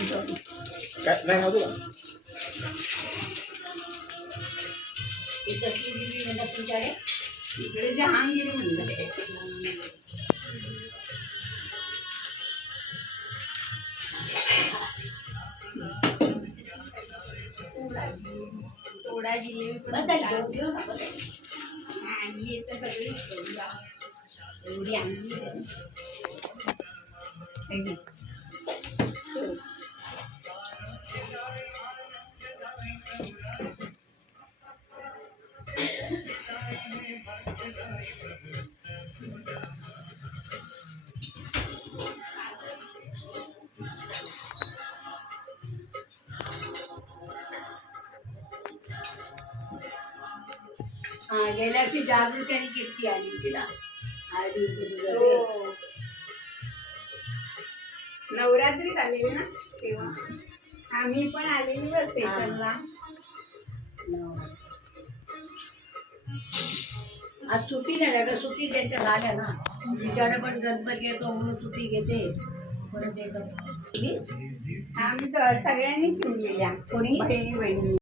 काय नाही होतो का इकडे जे हांगिरी म्हणतात थोडा जिलेबी पण आणली तर सगळी एवढी आणली गेल्या वर्षी जागृती आणि कीर्ती आली तिला नवरात्रीत आलेली ना तेव्हा आम्ही पण आलेली बस स्टेशनला आज सुट्टी नाही का सुट्टी त्यांच्या झाल्या ना तिच्याकडे पण गणपती येतो म्हणून सुट्टी घेते परत आम्ही तर सगळ्यांनी शिवलेल्या कोणी बहिणी